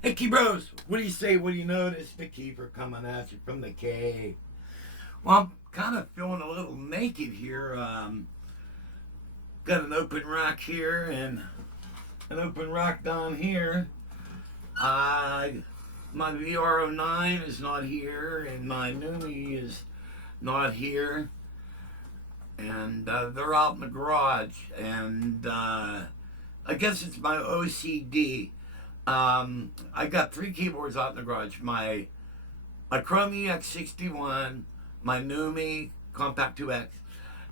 Hey, Key Bros, what do you say? What do you notice? The Keeper coming at you from the K. Well, I'm kind of feeling a little naked here. Got an open rack here and an open rack down here. My VR09 is not here, and my Numi is not here. And they're out in the garage. And I guess it's my OCD. I got three keyboards out in the garage. My Korg X50D, my Numi Compact 2X,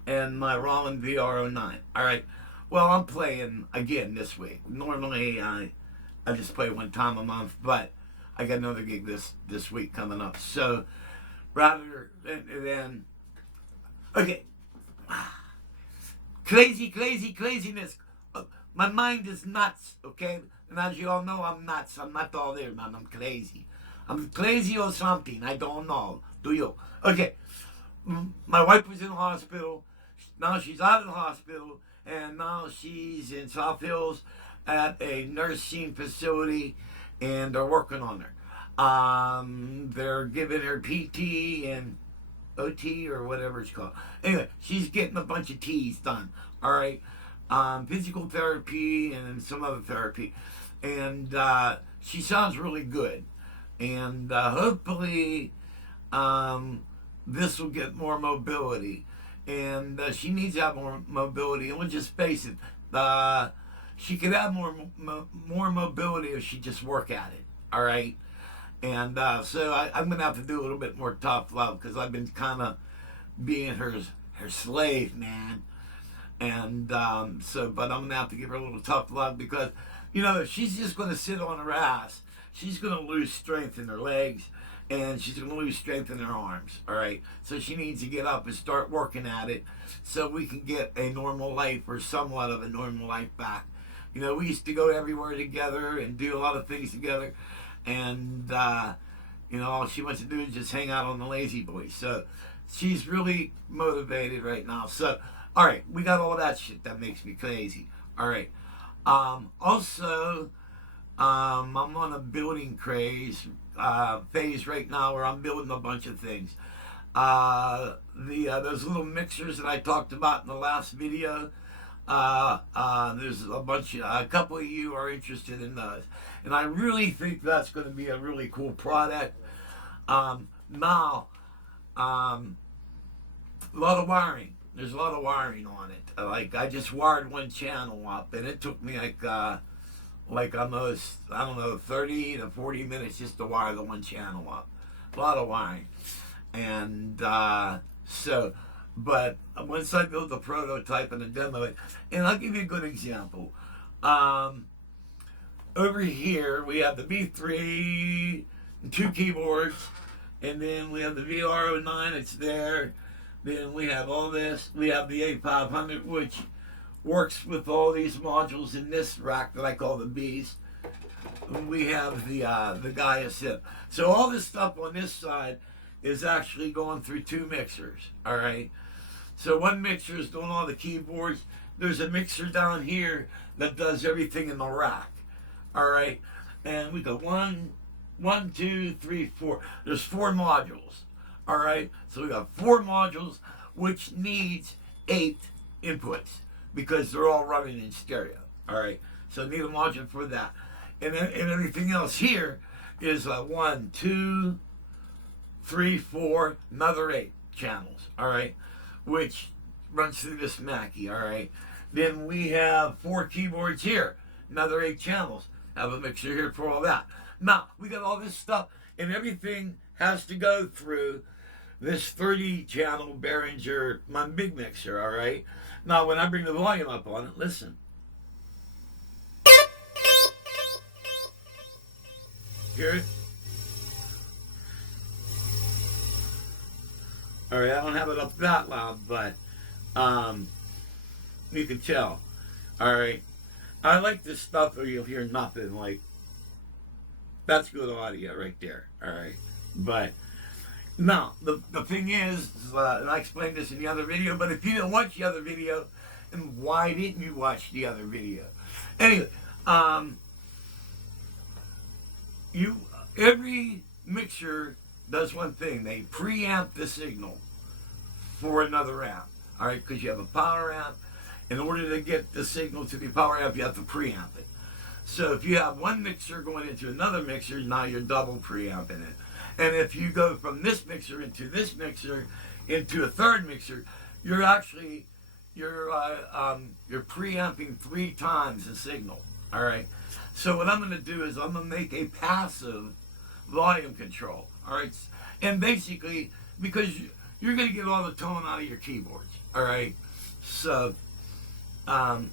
and my Roland VR09. All right. Well, I'm playing again this week. Normally, I just play one time a month, but I got another gig this week coming up. So rather than okay, craziness. My mind is nuts. Okay. And as you all know, I'm nuts. I'm not all there, man. I'm crazy. I'm crazy or something. I don't know. Do you? Okay. My wife was in the hospital. Now she's out of the hospital. And now she's in South Hills at a nursing facility. And they're working on her. They're giving her PT and OT or whatever it's called. Anyway, she's getting a bunch of T's done. All right. Physical therapy and some other therapy. And she sounds really good. And hopefully this will get more mobility. And she needs to have more mobility. And we'll just face it, she could have more mobility if she just work at it. All right? And so I'm going to have to do a little bit more tough love because I've been kind of being her slave, man. And but I'm going to have to give her a little tough love because, you know, if she's just going to sit on her ass, she's going to lose strength in her legs and she's going to lose strength in her arms, all right? So she needs to get up and start working at it so we can get a normal life or somewhat of a normal life back. You know, we used to go everywhere together and do a lot of things together. And, you know, all she wants to do is just hang out on the lazy boy. So she's really motivated right now. So, all right, we got all that shit that makes me crazy. All right. Also, I'm on a building phase right now where I'm building a bunch of things. Those little mixers that I talked about in the last video, there's a couple of you are interested in those. And I really think that's going to be a really cool product. Now, a lot of wiring. There's a lot of wiring on it. Like, I just wired one channel up, and it took me like almost, I don't know, 30 to 40 minutes just to wire the one channel up. A lot of wiring. And but once I build the prototype and the demo it, and I'll give you a good example. Over here, we have the B3, and two keyboards, and then we have the VR09, it's there. Then we have all this. We have the A500, which works with all these modules in this rack that I call the B's. We have the Gaia SIP. So all this stuff on this side is actually going through two mixers, all right? So one mixer is doing all the keyboards. There's a mixer down here that does everything in the rack, all right? And we go 1, 2, 3, 4. There's 4 modules. All right, so we got 4 modules, which needs 8 inputs because they're all running in stereo. All right, so need a module for that, and everything else here is 1, 2, 3, 4, another 8 channels. All right, which runs through this Mackie. All right, then we have 4 keyboards here, another 8 channels. Have a mixer here for all that. Now we got all this stuff, and everything has to go through this 30 channel Behringer, my big mixer, all right? Now, when I bring the volume up on it, listen. Hear it? All right, I don't have it up that loud, but you can tell. All right. I like this stuff where you'll hear nothing. Like, that's good audio right there. All right. But now, the thing is, and I explained this in the other video, but if you didn't watch the other video, and why didn't you watch the other video? Anyway, every mixer does one thing. They preamp the signal for another amp. All right, because you have a power amp. In order to get the signal to the power amp, you have to preamp it. So if you have one mixer going into another mixer, now you're double preamping it. And if you go from this mixer into this mixer into a third mixer, you're actually you're preamping 3 times the signal. All right. So what I'm going to do is I'm going to make a passive volume control. All right. And basically, because you're going to get all the tone out of your keyboards. All right. So, and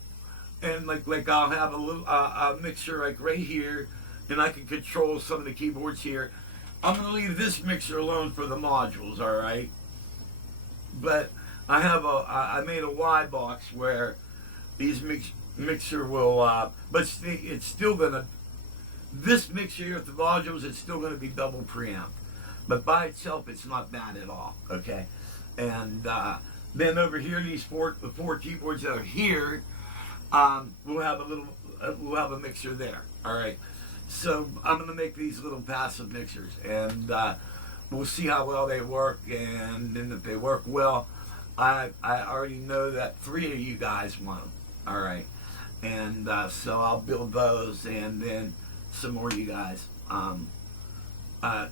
like I'll have a little a mixer like right here, and I can control some of the keyboards here. I'm going to leave this mixer alone for the modules. All right. But I made a Y box where these mixer will, but it's still gonna, this mixer here with the modules, it's still gonna be double preamp, but by itself it's not bad at all. Okay, and then over here, the four keyboards that are here, we'll have a mixer there. All right, so I'm gonna make these little passive mixers, and we'll see how well they work, and then if they work well, I already know that 3 of you guys want them. All right, and so I'll build those, and then some more of you guys.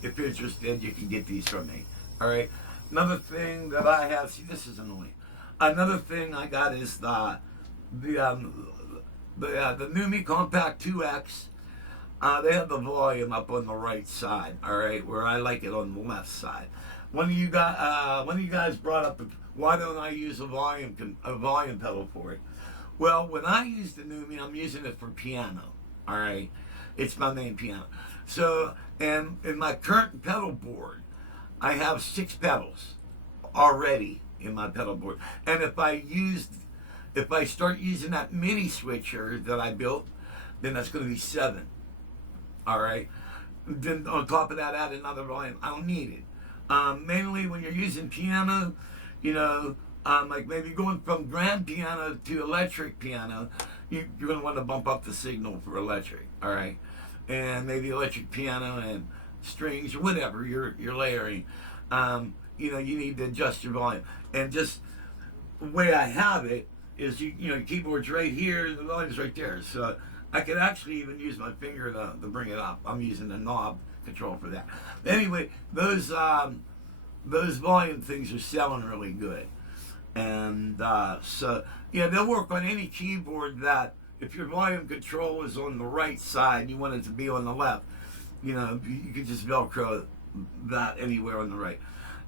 If you're interested, you can get these from me. All right. Another thing that I have, see, this is annoying. Another thing I got is the Numi Compact 2X. They have the volume up on the right side. All right, where I like it on the left side. One of you guys brought up why don't I use a volume pedal for it? Well, when I use the Numi, I'm using it for piano. All right, it's my main piano. So, and in my current pedal board, I have 6 pedals already in my pedal board. And if I start using that mini switcher that I built, then that's going to be 7. All right. Then on top of that, add another volume. I don't need it. Mainly when you're using piano, you know, like maybe going from grand piano to electric piano, you're going to want to bump up the signal for electric. All right. And maybe electric piano and strings or whatever you're layering. You know, you need to adjust your volume. And just the way I have it is, you know, your keyboard's right here, the volume's right there. So I could actually even use my finger to bring it up. I'm using the knob control for that. Anyway, those volume things are selling really good. And so, yeah, they'll work on any keyboard that, if your volume control is on the right side, you want it to be on the left, you know, you can just Velcro that anywhere on the right.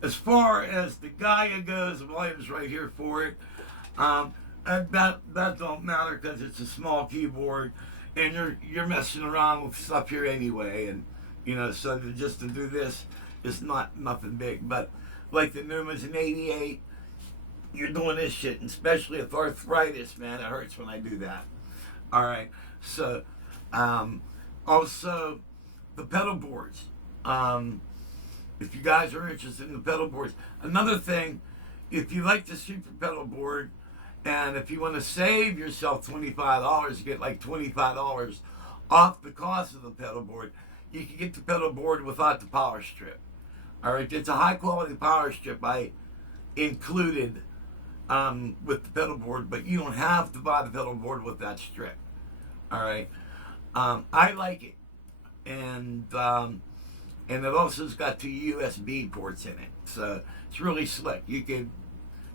As far as the Gaia goes, the volume's right here for it. And that don't matter because it's a small keyboard, and you're messing around with stuff here anyway, and you know, so just to do this is nothing big. But like the Numa's in '88, you're doing this shit, and especially with arthritis, man, it hurts when I do that. All right, so also the pedal boards. If you guys are interested in the pedal boards, another thing, if you like the super pedal board, and if you want to save yourself $25, get like $25 off the cost of the pedal board, you can get the pedal board without the power strip. All right, it's a high quality power strip I included with the pedal board, but you don't have to buy the pedal board with that strip. All right, I like it, and it also has got 2 USB ports in it, so it's really slick. You could,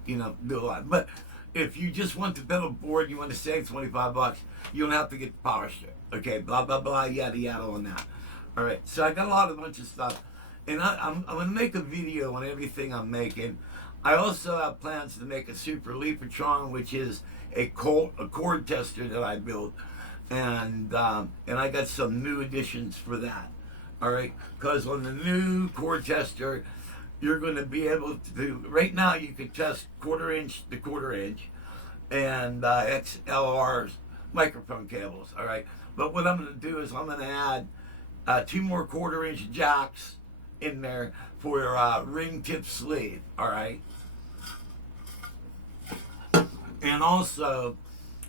you know, do a lot. But if you just want the pedal board, you want to save $25, you don't have to get the power strip. Okay, blah blah blah, yada yada on that. All right, so I got a bunch of stuff, and I'm going to make a video on everything I'm making. I also have plans to make a Super Leapatron, which is a chord tester that I built, and I got some new additions for that. All right, because on the new chord tester, you're going to be able to do, right now you can test 1/4 inch to 1/4 inch and XLR microphone cables. All right, but what I'm going to do is I'm going to add 2 more 1/4 inch jacks in there for your ring tip sleeve. All right, and also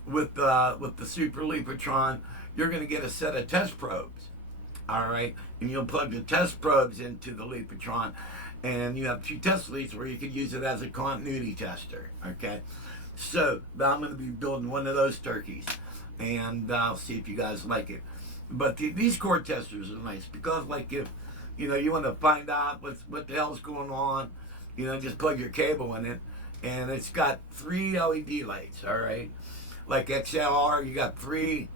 with the Super Leapatron, you're going to get a set of test probes. all right? And you'll plug the test probes into the Leapatron, and you have 2 test leads where you can use it as a continuity tester, okay? So I'm going to be building one of those turkeys, and I'll see if you guys like it. But these core testers are nice because, like, if you want to find out what the hell's going on, just plug your cable in it, and it's got 3 LED lights, all right? Like XLR, you got three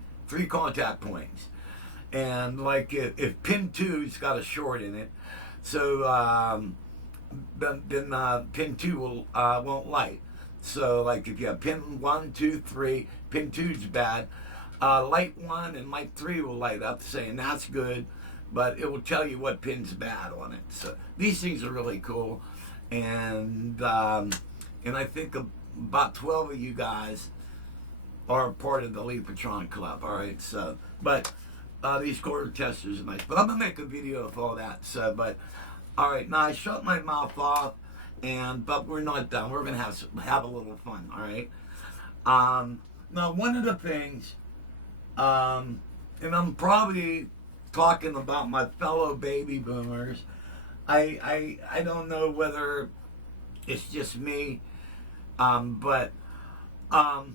contact points, and like if pin 2's got a short in it, so then pin 2 won't light. So like if you have pin 1, 2, 3, pin 2's bad. Light 1 and light 3 will light up, saying that's good, but it will tell you what pin's bad on it. So these things are really cool, and I think about 12 of you guys are part of the Leapatron Club. All right, so but these core testers are nice, but I'm gonna make a video of all that. So, but all right, now I shut my mouth off, but we're not done. We're gonna have a little fun. All right. Now one of the things. And I'm probably talking about my fellow baby boomers. I don't know whether it's just me, but I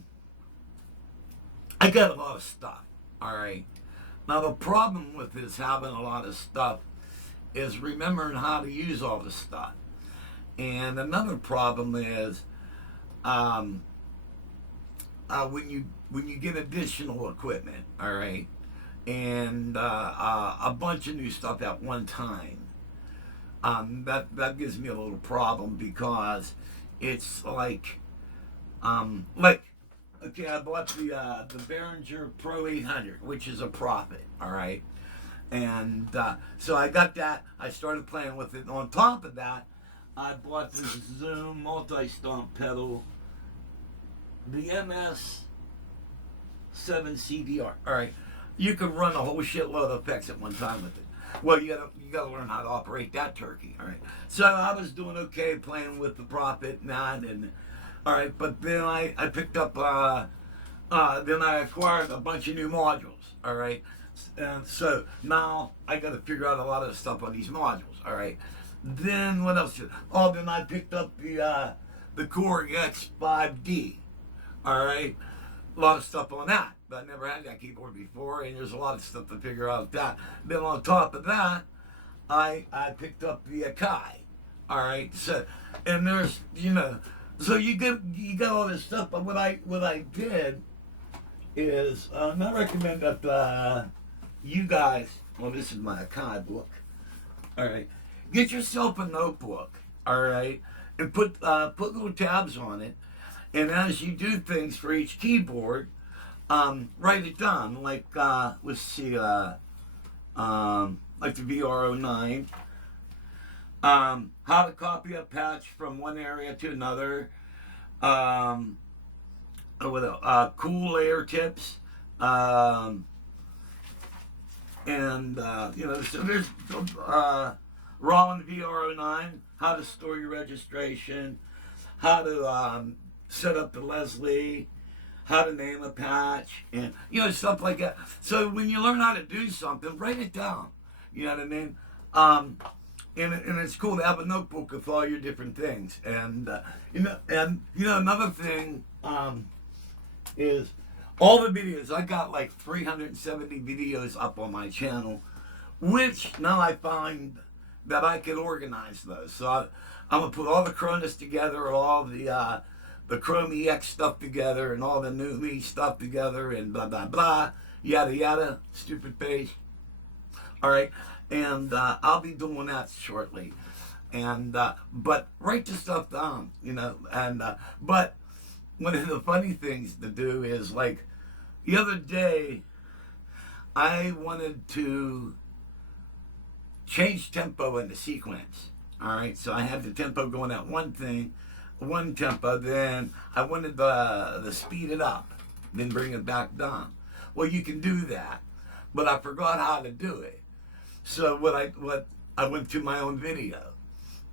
got a lot of stuff. All right. Now the problem with this having a lot of stuff is remembering how to use all the stuff. And another problem is when you get additional equipment, all right, and a bunch of new stuff at one time, that gives me a little problem because it's like okay, I bought the Behringer Pro-800, which is a profit, all right, and so I got that. I started playing with it. On top of that, I bought this Zoom multi-stomp pedal, the MS7 CDR. All right, you can run a whole shitload of effects at one time with it. Well, you gotta learn how to operate that turkey. All right, so I was doing okay playing with the Profit and all right, but then I picked up then I acquired a bunch of new modules. All right, and so now I got to figure out a lot of stuff on these modules. All right, then what else? Then I picked up the Corg X5D. All right, a lot of stuff on that, but I never had that keyboard before, and there's a lot of stuff to figure out with that. Then on top of that, I picked up the Akai. All right, so and there's so you got all this stuff, but what I did is I recommend that you guys. Well, this is my Akai book. All right, get yourself a notebook. All right, and put little tabs on it. And as you do things for each keyboard, write it down. Like let's see, like the VR09. How to copy a patch from one area to another. With cool layer tips. And so there's raw in the VR09. How to store your registration. How to set up the Leslie, how to name a patch, and stuff like that. So when you learn how to do something, write it down. You know what I mean? And it's cool to have a notebook with all your different things. And another thing is all the videos. I got like 370 videos up on my channel, which now I find that I can organize those. So I'm gonna put all the Cronus together, all the Chrome EX stuff together, and all the new me stuff together, and blah blah blah, yada yada, stupid page. All right, and I'll be doing that shortly. And but write the stuff down, and but one of the funny things to do is, like, the other day I wanted to change tempo in the sequence. All right, so I had the tempo going at one tempo, then I wanted to speed it up, then bring it back down. Well, you can do that, but I forgot how to do it. So what I went to my own video.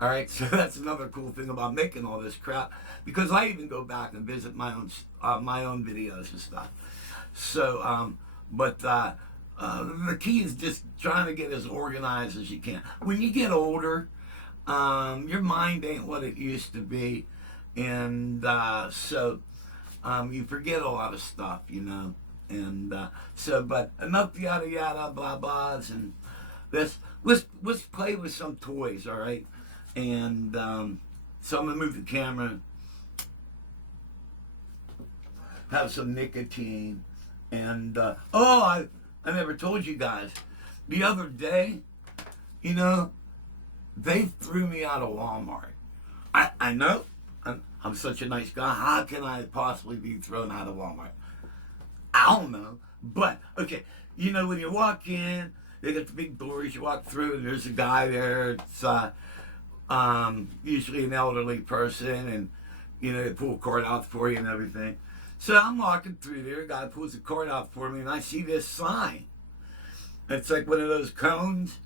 All right, so that's another cool thing about making all this crap, because I even go back and visit my own videos and stuff. So, The key is just trying to get as organized as you can. When you get older, your mind ain't what it used to be, and so you forget a lot of stuff, you know. And but enough yada yada blah blahs, and let's play with some toys, all right? And so I'm gonna move the camera, have some nicotine, and I never told you guys. The other day, you know, they threw me out of Walmart. I know I'm such a nice guy. How can I possibly be thrown out of Walmart? I don't know. But, okay, you know, when you walk in, they got the big doors, you walk through, and there's a guy there. It's usually an elderly person, and, you know, they pull a card out for you and everything. So I'm walking through there, a guy pulls a card out for me, and I see this sign. It's like one of those cones,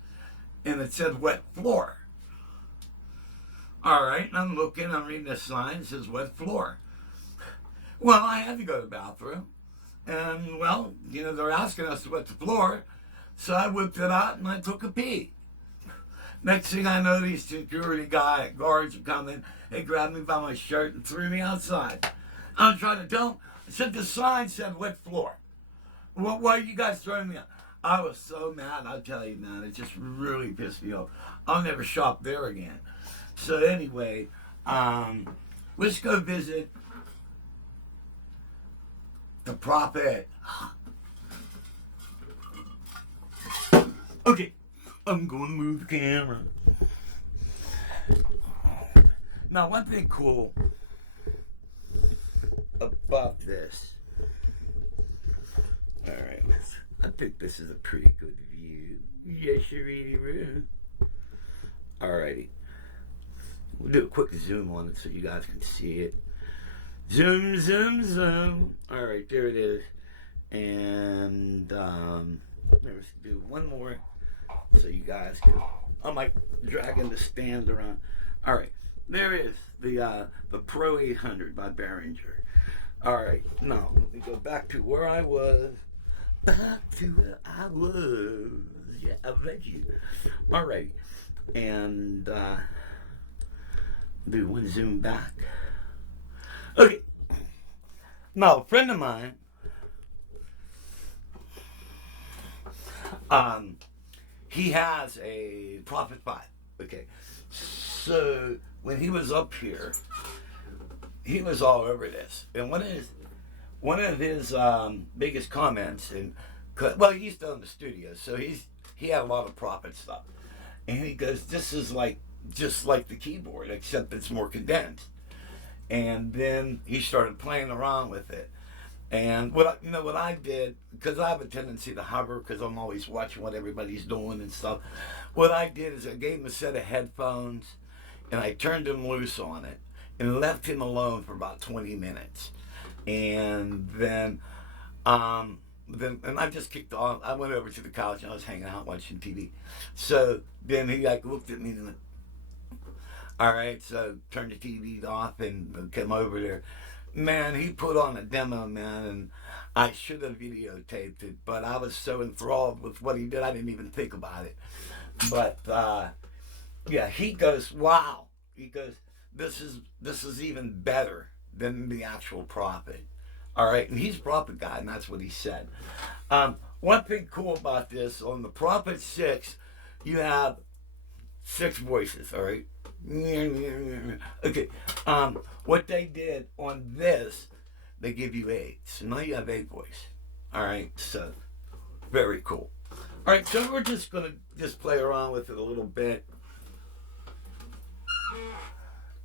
and it said wet floor. All right, and I'm looking, I'm reading this sign, it says wet floor. Well, I had to go to the bathroom. And, well, you know, they're asking us to wet the floor. So I whipped it out and I took a pee. Next thing I know, these security guards are coming. They grabbed me by my shirt and threw me outside. I'm trying to tell them. I said the sign said wet floor. Why are you guys throwing me out? I was so mad, I'll tell you, man. It just really pissed me off. I'll never shop there again. So anyway, let's go visit the Prophet. Okay, I'm going to move the camera. Now, one thing cool about this. All right, I think this is a pretty good view. Yes, you really will. Alrighty, we'll do a quick zoom on it so you guys can see it. Zoom, zoom, zoom. All right, there it is. And let's do one more so you guys can. I'm like dragging the stand around. All right, there is the Pro-800 by Behringer. All right, now let me go back to where I was. Back to where I was. Yeah, I bet you. All right, and do one zoom back. Okay. Now, a friend of mine, he has a Prophet 5. Okay. So, when he was up here, he was all over this. And one of his biggest comments, and well, he used to own the studio, so he had a lot of Prophet stuff. And he goes, this is just like the keyboard, except it's more condensed. And then he started playing around with it. And what I did, because I have a tendency to hover, because I'm always watching what everybody's doing and stuff. What I did is I gave him a set of headphones, and I turned him loose on it, and left him alone for about 20 minutes. And then I just kicked off. I went over to the couch and I was hanging out watching TV. So then he looked at me and. All right, so turned the TV off and came over there. Man, he put on a demo, man, and I should have videotaped it, but I was so enthralled with what he did, I didn't even think about it. But yeah, he goes, wow. He goes, this is even better than the actual Prophet. All right, and he's a Prophet guy, and that's what he said. One thing cool about this, on the Prophet 6, you have 6 voices, all right? Okay, what they did on this, they give you 8. So now you have 8 voice. All right, so very cool. All right, so we're just gonna play around with it a little bit,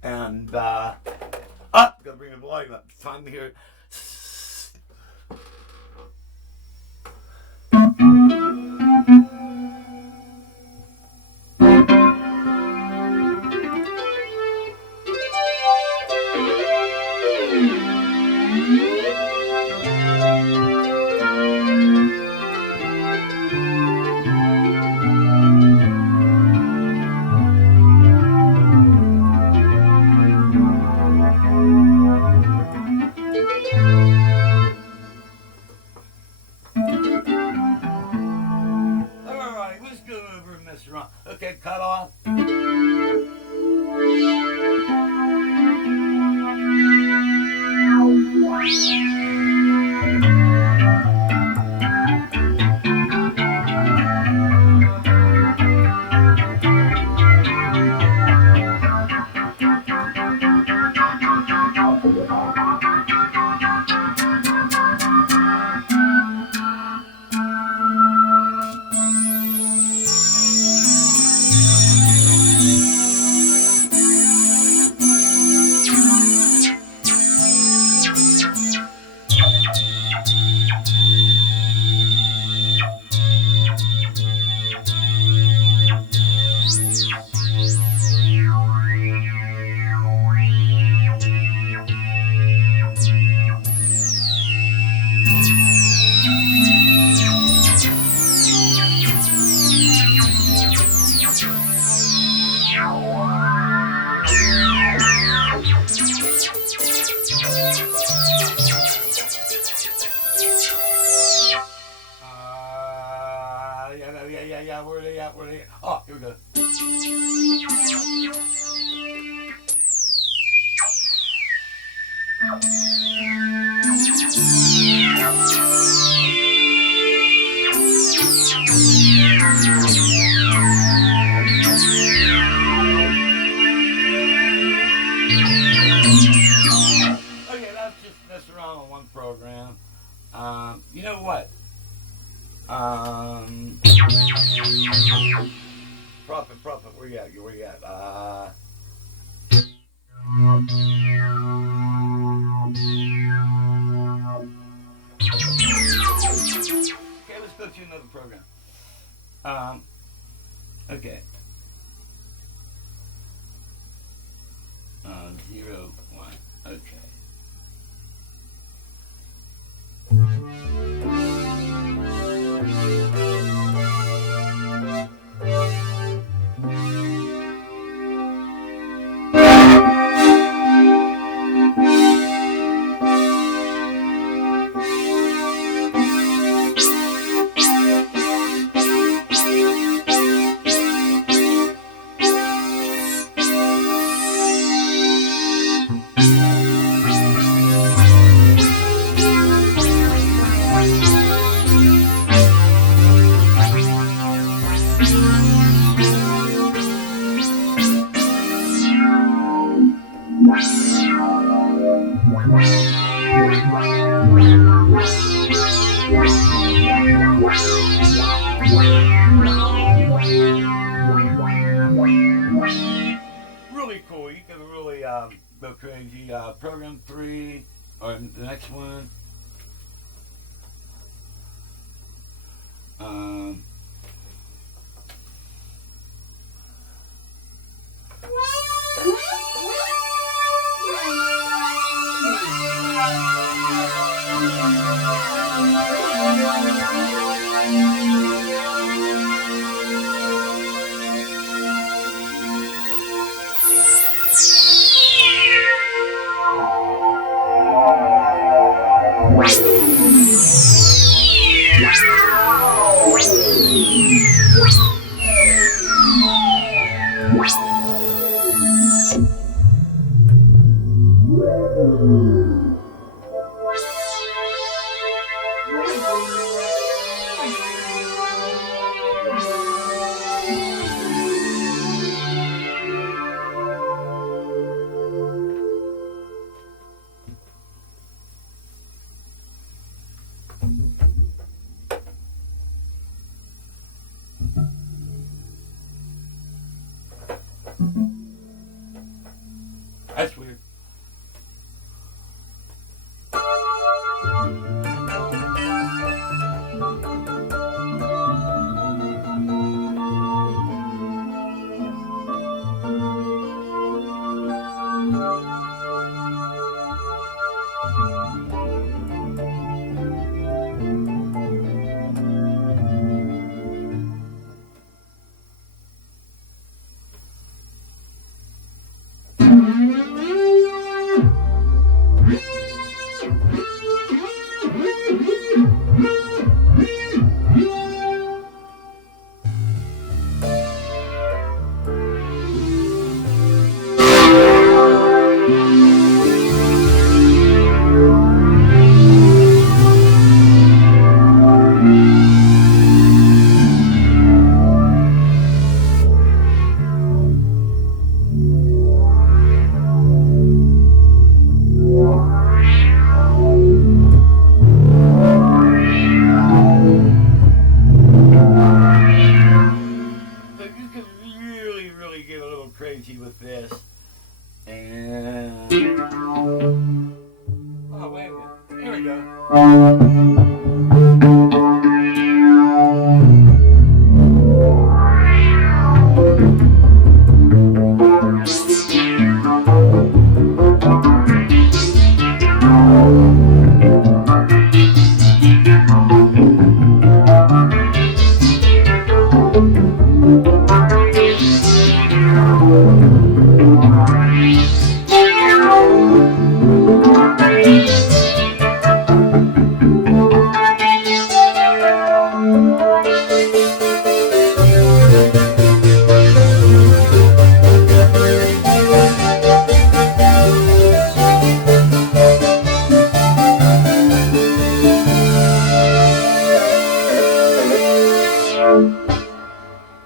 and gotta bring the volume up. It's time to hear. never mess around. Okay, cut off. Yeah, where are they at? Where are they at? Oh, here we go. Okay, that's just mess around on one program. You know what? Profit, where you at? Where you at? Okay, let's go to another program. Okay. 0, 1. Okay. Really cool. You can really go crazy. Program 3, or the next one. That's weird. crazy with this. And oh, wait a minute. Here we go.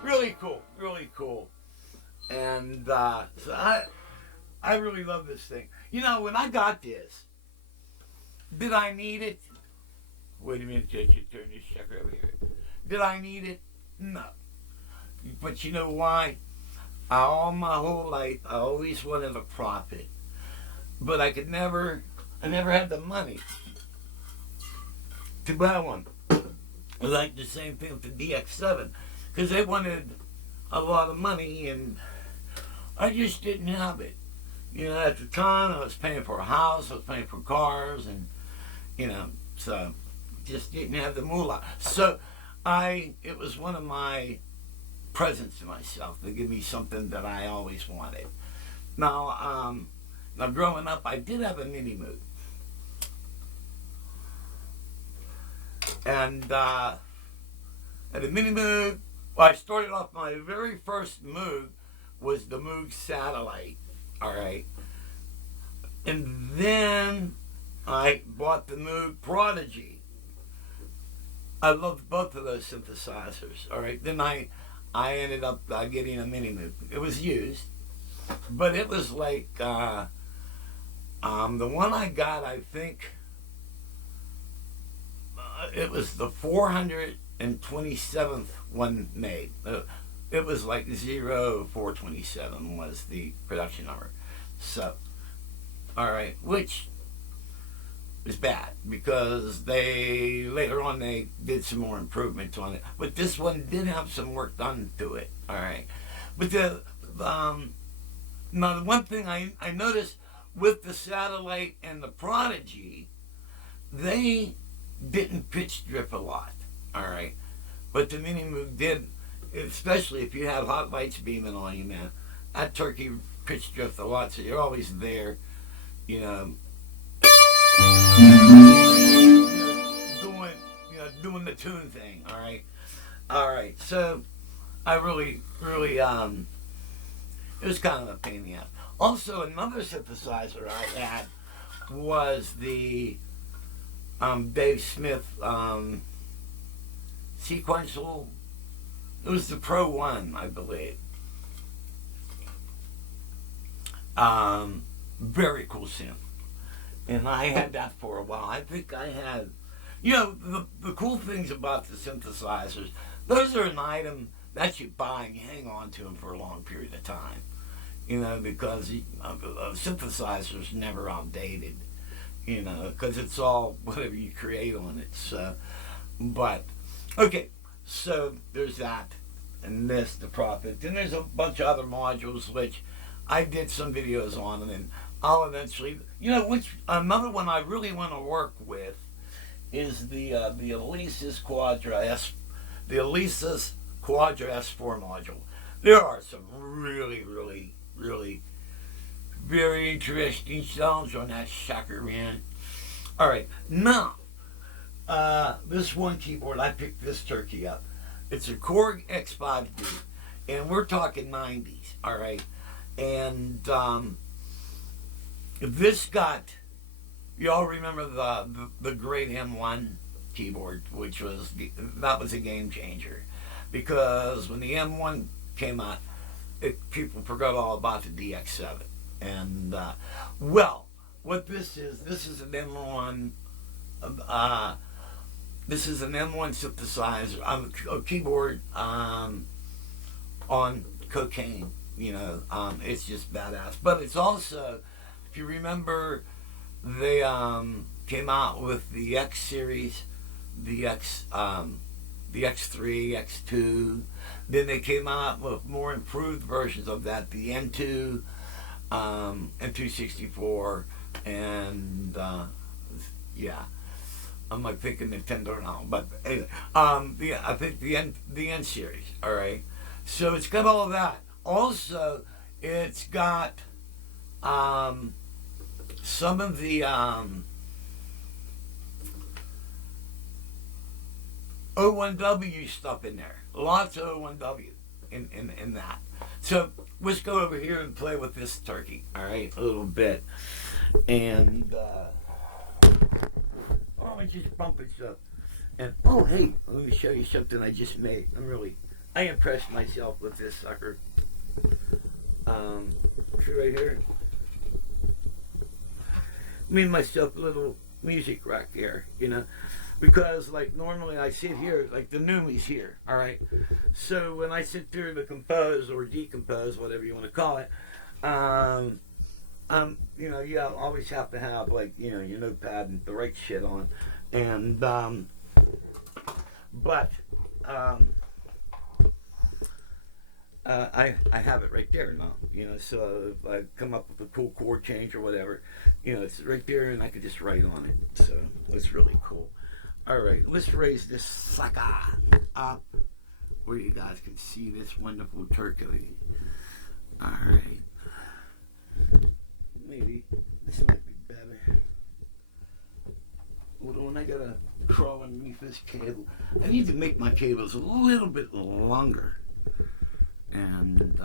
Really cool, really cool. And so I really love this thing. You know, when I got this, did I need it? Wait a minute, Judge, you turn this sucker over here. Did I need it? No. But you know why? All my whole life, I always wanted a profit. But I never had the money to buy one. Like the same thing with the DX7. Because they wanted a lot of money, and I just didn't have it. You know, at the time, I was paying for a house, I was paying for cars, and, you know, so just didn't have the moolah. So it was one of my presents to myself to give me something that I always wanted. Now growing up, I did have a mini Moog. And at a mini Moog, well, I started off, my very first Moog was the Moog Satellite, all right? And then I bought the Moog Prodigy. I loved both of those synthesizers, all right? Then I ended up getting a mini Moog. It was used, but it was like, the one I got, I think, it was the 427th one made. It was like 0427 was the production number. So, all right, which is bad because later on they did some more improvements on it. But this one did have some work done to it. All right, but now the one thing I noticed with the Satellite and the Prodigy, they didn't pitch drift a lot, all right? But the mini Moog did, especially if you have hot lights beaming on you, man. That turkey pitch drift a lot, so you're always there, you know, doing the tune thing, all right? All right, so I really, it was kind of a pain in the ass. Also, another synthesizer I had was the Dave Smith sequential. It was the Pro 1, I believe. Very cool synth. And I had that for a while. I think I had, you know, the cool things about the synthesizers, those are an item that you buy and you hang on to them for a long period of time. You know, because a synthesizer's never outdated. You know, because it's all whatever you create on it. So, but, okay, so there's that, and this, the profit. Then there's a bunch of other modules, which I did some videos on, and I'll eventually, you know, another one I really want to work with is the Alesis Quadra S4 module. There are some really, really, really very interesting sounds on that sucker, man. Alright, now, this one keyboard, I picked this turkey up. It's a Corg X5D, and we're talking 90s, alright? And this got, y'all remember the great M1 keyboard, which was, that was a game changer. Because when the M1 came out, people forgot all about the DX7. And, well, what this is an M1, this is an M1 synthesizer, a keyboard on cocaine, It's just badass. But it's also, if you remember, they came out with the X series, the the X3, X2. Then they came out with more improved versions of that, the N2, N264, and yeah. I'm like thinking Nintendo now, but anyway, I think the N series. All right, so it's got all of that. Also, it's got some of the O1W stuff in there. Lots of O1W in that. So let's go over here and play with this turkey. All right, a little bit, and. Oh, I just bumped it up. And, oh, hey, let me show you something I just made. I impressed myself with this sucker. See right here? Made myself a little music rack here, because, like, normally I sit here, like, the Numi's here, all right? So when I sit there to compose or decompose, whatever you want to call it, you always have to have, like, your notepad and the right shit on. And, I have it right there now, so if I come up with a cool chord change or whatever, it's right there and I could just write on it. So it's really cool. All right, let's raise this sucker up where you guys can see this wonderful turkey. All right. Maybe this might be better. Hold on, I gotta crawl underneath this cable. I need to make my cables a little bit longer. And,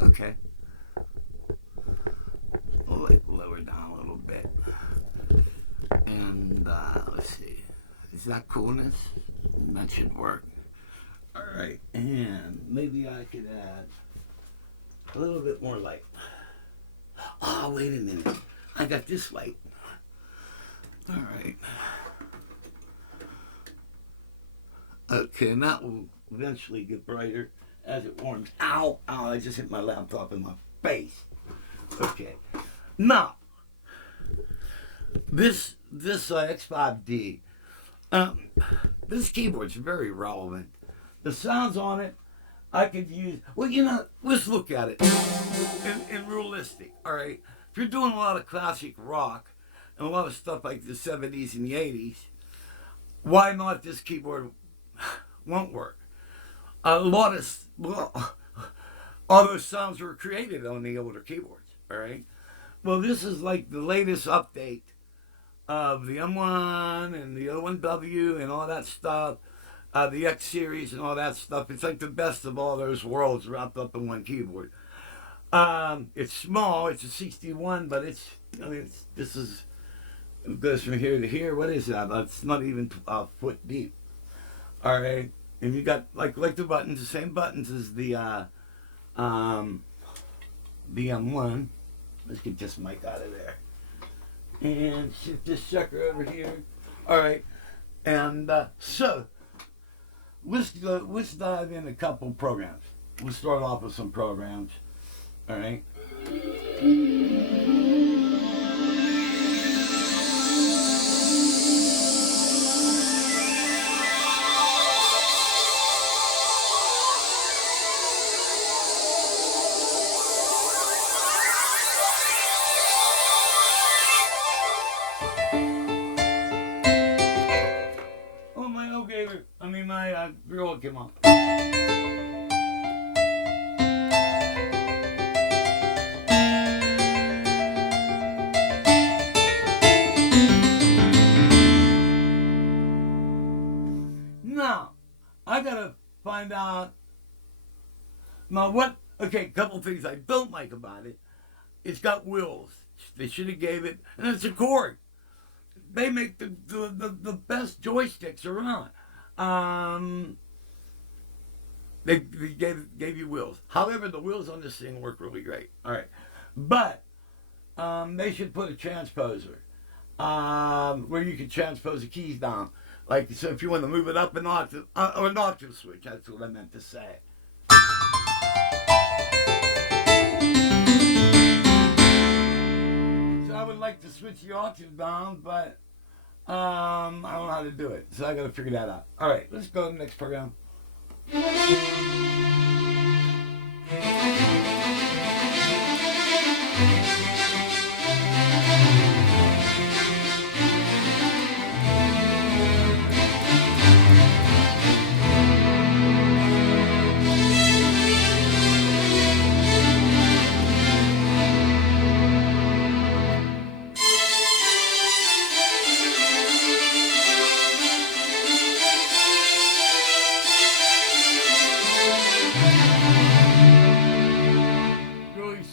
okay. Lower down a little bit. And, let's see. Is that coolness? That should work. Alright, and maybe I could add a little bit more light. Oh, wait a minute. I got this light. Alright. Okay, and that will eventually get brighter as it warms. Ow! Ow, I just hit my laptop in my face. Okay. Now, this X5D, this keyboard's very relevant. The sounds on it, I could use, let's look at it in realistic, all right? If you're doing a lot of classic rock and a lot of stuff like the 70s and the 80s, why not this keyboard won't work? All those sounds were created on the older keyboards, all right? Well, this is like the latest update of the M1 and the O1W and all that stuff, the X series and all that stuff. It's like the best of all those worlds wrapped up in one keyboard. It's small. It's a 61, but it goes from here to here. What is that? It's not even a foot deep. All right, and you got like the buttons, the same buttons as the M1. Let's get this mic out of there and shift this sucker over here. All right, and so let's dive in a couple programs. We'll start off with some programs. All right. Oh, my elevator. My grill came on. Now, I gotta find out. Now, okay, a couple things I don't like about it. It's got wheels. They should have gave it, and it's a Korg. They make the best joysticks around. They gave you wheels. However, the wheels on this thing work really great. All right, but they should put a transposer where you can transpose the keys down. Like, so if you want to move it up an octave, or an octave switch, that's what I meant to say. like to switch the octave down, but I don't know how to do it, so I got to figure that out. All right, let's go to the next program.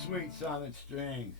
Sweet sonic strings.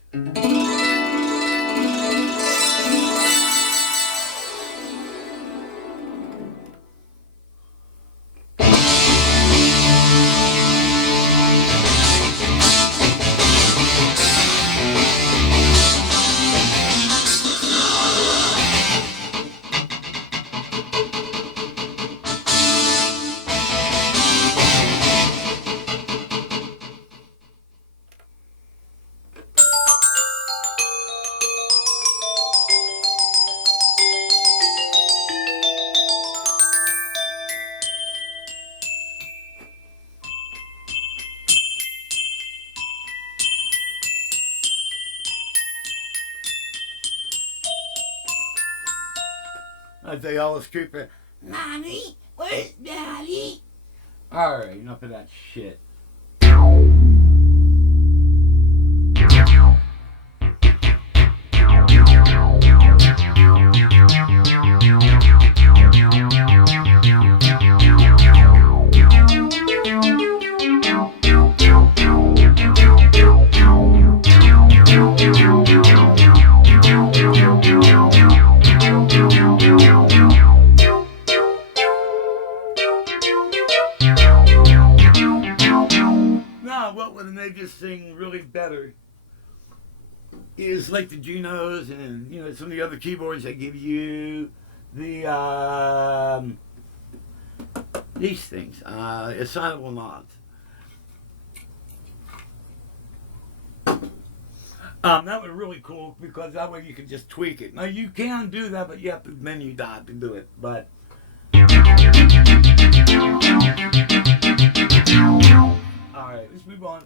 As they always creeping, Mommy, where's Daddy? Alright, enough of that shit. What would make this thing really better is like the Junos and some of the other keyboards that give you the these things, assignable knobs. That would be really cool because that way you can just tweak it. Now you can do that, but you have to menu dot to do it. But alright, let's move on.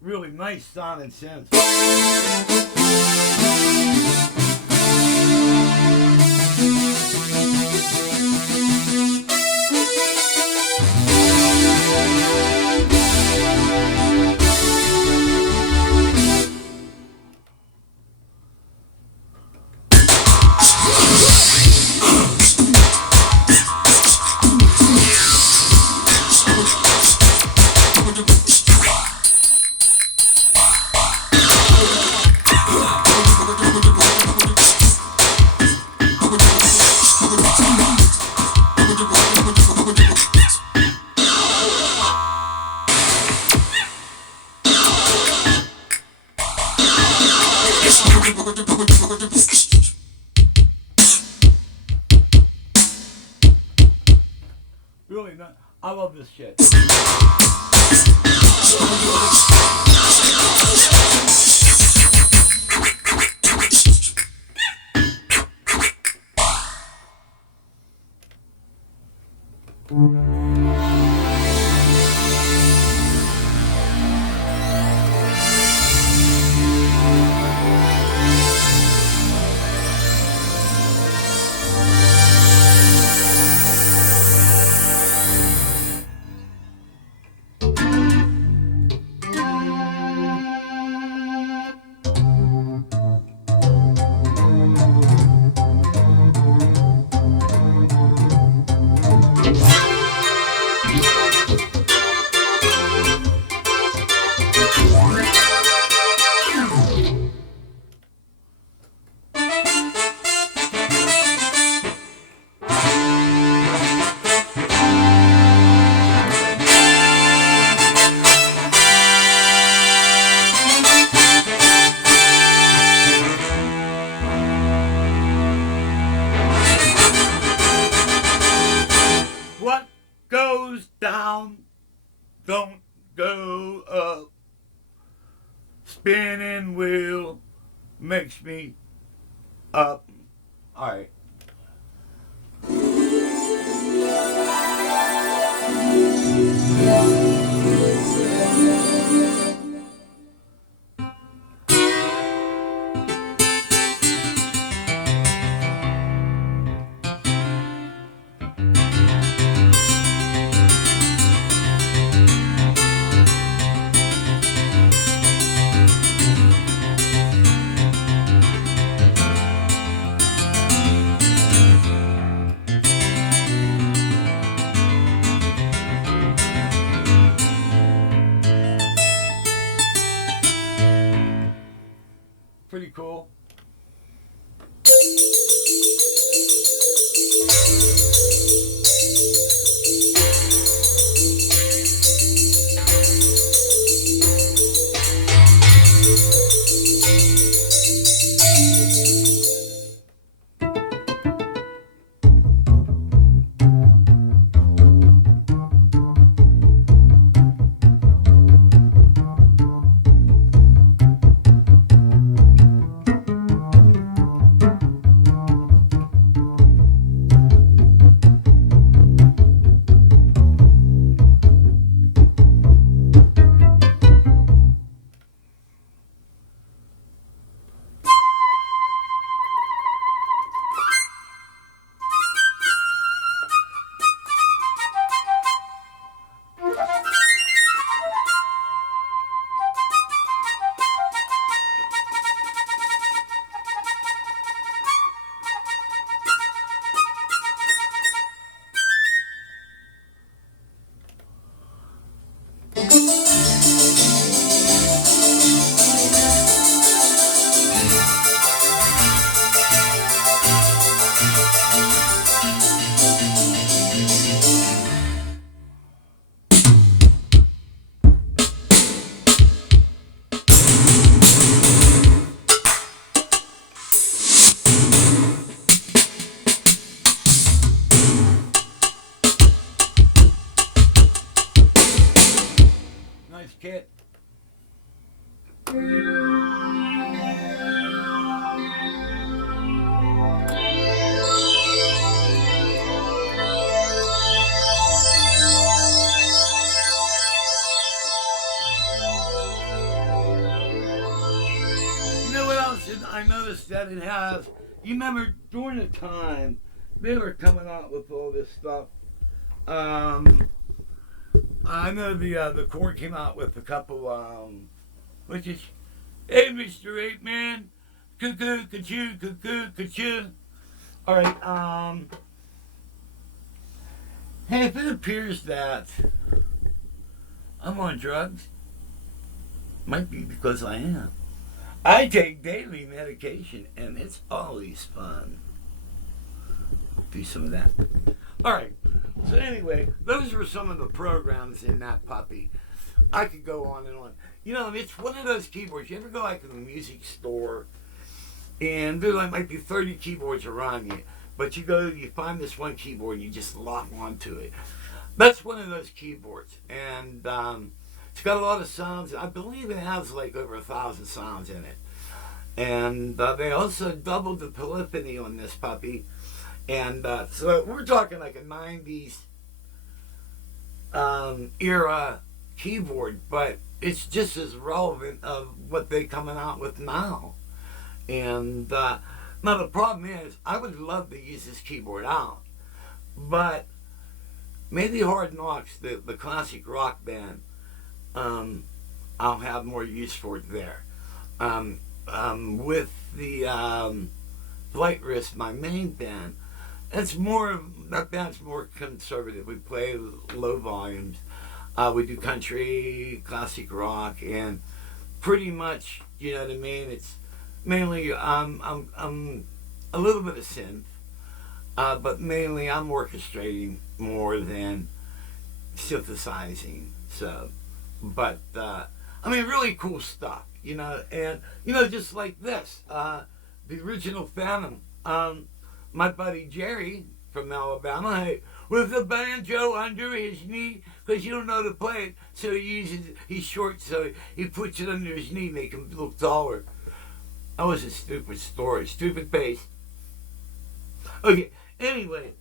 Really nice sound and sense. Really not. I love this shit. goes down, don't go up. Spinning wheel makes me up. All right. Pretty cool. Nice kit. You know what else I noticed that it has? You remember during the time they were coming out with all this stuff. I know the Korg came out with a couple, which is, hey, Mr. 8-Man, cuckoo, cuckoo, cuckoo, cuckoo. All right. Hey, if it appears that I'm on drugs, might be because I am. I take daily medication, and it's always fun. Do some of that. All right. So anyway, those were some of the programs in that puppy. I could go on and on. You know, it's one of those keyboards. You ever go like to the music store, and there might be 30 keyboards around you, but you find this one keyboard, and you just lock onto it. That's one of those keyboards, and it's got a lot of sounds. I believe it has like over 1,000 sounds in it. And they also doubled the polyphony on this puppy. And so we're talking like a 90s era keyboard, but it's just as relevant of what they're coming out with now. And now the problem is, I would love to use this keyboard out, but maybe Hard Knocks, the classic rock band, I'll have more use for it there. With the Flight Risk, my main band, that band's more conservative. We play low volumes. We do country, classic rock, and pretty much, you know what I mean. It's mainly I'm a little bit of synth, but mainly I'm orchestrating more than synthesizing. So, but I mean, really cool stuff, you know, and you know, just like this, the original Phantom. My buddy Jerry from Alabama, hey, with the banjo under his knee, because you don't know to play it, so he's short, so he puts it under his knee, make him look taller. That was a stupid story, stupid bass. Okay, anyway,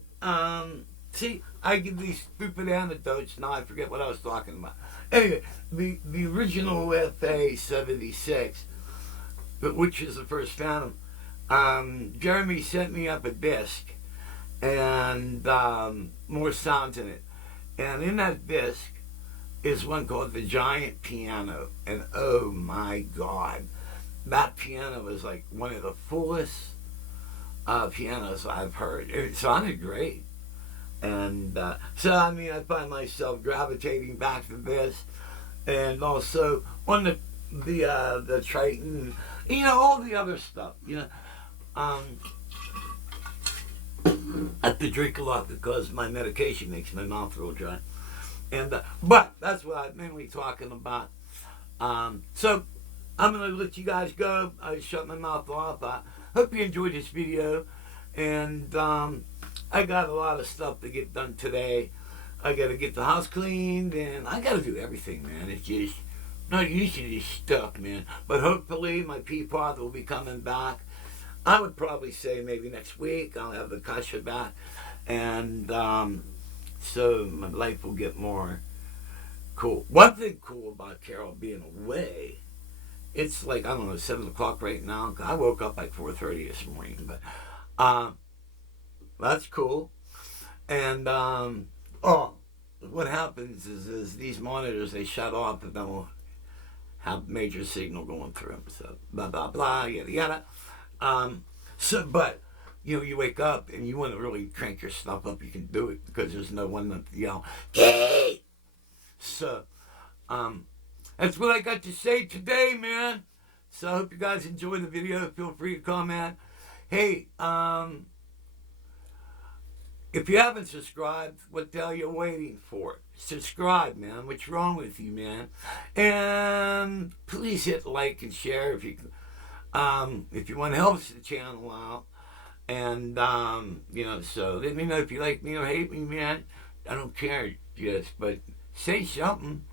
see, I give these stupid anecdotes, now I forget what I was talking about. Anyway, the original FA-76, which is the first Phantom, Jeremy sent me up a disc, and more sounds in it. And in that disc is one called The Giant Piano. And oh my God, that piano was like one of the fullest pianos I've heard. It sounded great. And so, I mean, I find myself gravitating back to this. And also on the Triton, you know, all the other stuff, you know. I have to drink a lot because my medication makes my mouth real dry. And but that's what I'm mainly talking about. So I'm going to let you guys go. I shut my mouth off. I hope you enjoyed this video. And I got a lot of stuff to get done today. I got to get the house cleaned, and I got to do everything, man. It's just not usually stuck, man. But hopefully my Peapod will be coming back. I would probably say maybe next week I'll have the Kasha back, and so my life will get more cool. One thing cool about Carol being away, it's like, I don't know, 7 o'clock right now. I woke up like 4:30 this morning, but that's cool. And oh, what happens is these monitors, they shut off and they'll have major signal going through them. So blah blah blah, yada yada. So, but, you know, you wake up and you want to really crank your stuff up, you can do it because there's no one to yell, "Hey!" So, that's what I got to say today, man. So I hope you guys enjoyed the video. Feel free to comment. Hey, if you haven't subscribed, what the hell are you waiting for? Subscribe, man. What's wrong with you, man? And please hit like and share if you can. If you want to help the channel out, and you know, so let me know if you like me or hate me, man. I don't care, just but say something.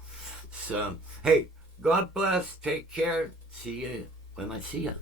So hey, God bless. Take care. See you when I see you.